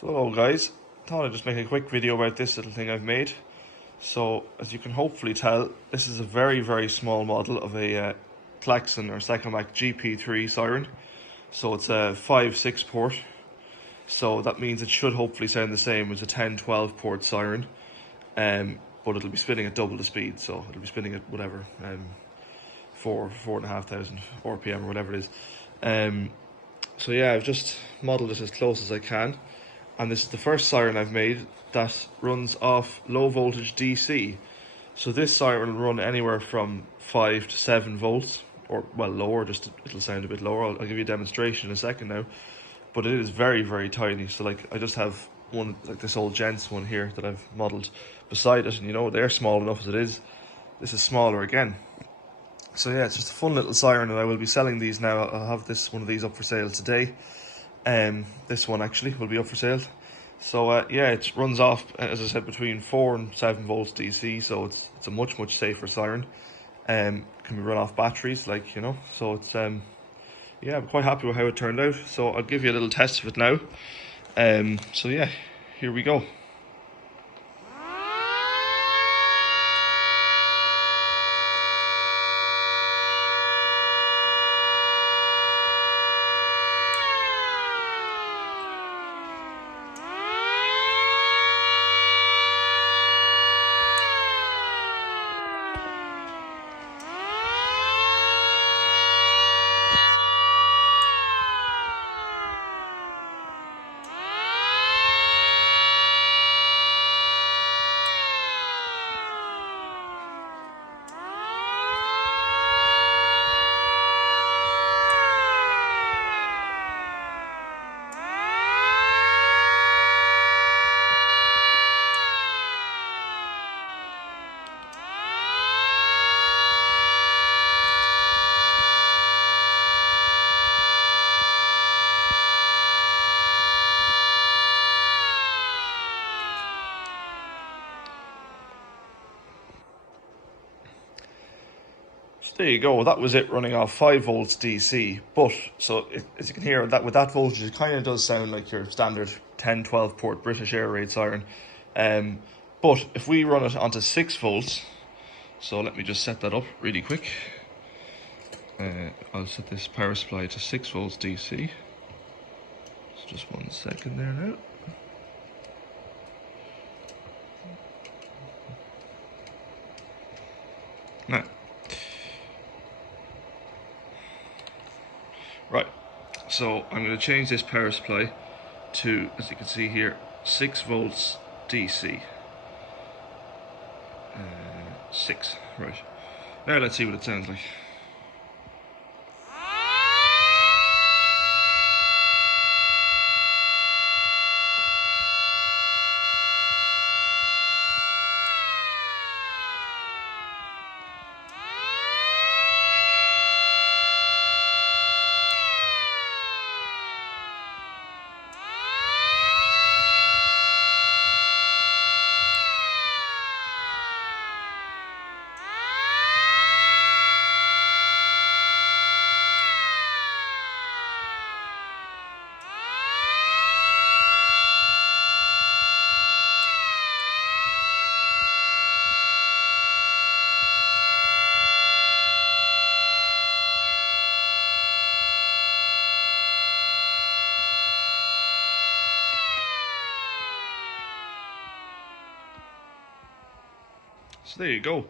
So hello guys, thought I'd just make a quick video about this little thing I've made. So as you can hopefully tell, this is a very small model of a Klaxon or Secamac GP3 siren. So it's a 5-6 port, so that means it should hopefully sound the same as a 10-12 port siren, but it'll be spinning at double the speed, so it'll be spinning at whatever, 4,500 RPM or whatever it is. So yeah, I've just modelled it as close as I can. And this is the first siren I've made that runs off low voltage DC. So this siren will run anywhere from 5 to 7 volts, or well lower, just it'll sound a bit lower. I'll give you a demonstration in a second now. But it is very tiny. So like I just have one, like this old gents one here that I've modelled beside it, and you know, they're small enough as it is. This is smaller again. So yeah, it's just a fun little siren, and I will be selling these now. I'll have one of these up for sale today. This one actually will be up for sale. So yeah, it runs off, as I said, between 4 and 7 volts DC, so it's a much safer siren. Can be run off batteries, like, you know, so it's yeah, I'm quite happy with how it turned out. So I'll give you a little test of it now. So yeah, here we go. So there you go, that was it, running off 5 volts DC. But, so as you can hear, that with that voltage, it kind of does sound like your standard 10-12 port British air raid siren. But if we run it onto 6 volts, so let me just set that up really quick. I'll set this power supply to 6 volts DC. So just 1 second there now. Now, right, so I'm going to change this power supply to, as you can see here, 6 volts DC. 6, right. Now let's see what it sounds like. So there you go.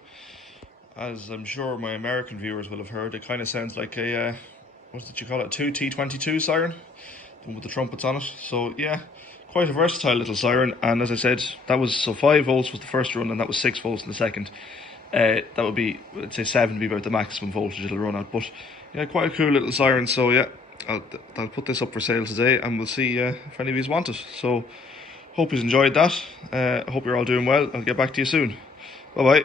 As I'm sure my American viewers will have heard, it kind of sounds like a, what did you call it, 2T22 siren? The one with the trumpets on it. So yeah, quite a versatile little siren. And as I said, that was, so 5 volts was the first run, and that was 6 volts in the second. That would be, I'd say 7 would be about the maximum voltage it'll run at. But yeah, quite a cool little siren. So yeah, I'll put this up for sale today, and we'll see if any of you want it. So hope you enjoyed that. I hope you're all doing well. I'll get back to you soon. Bye bye.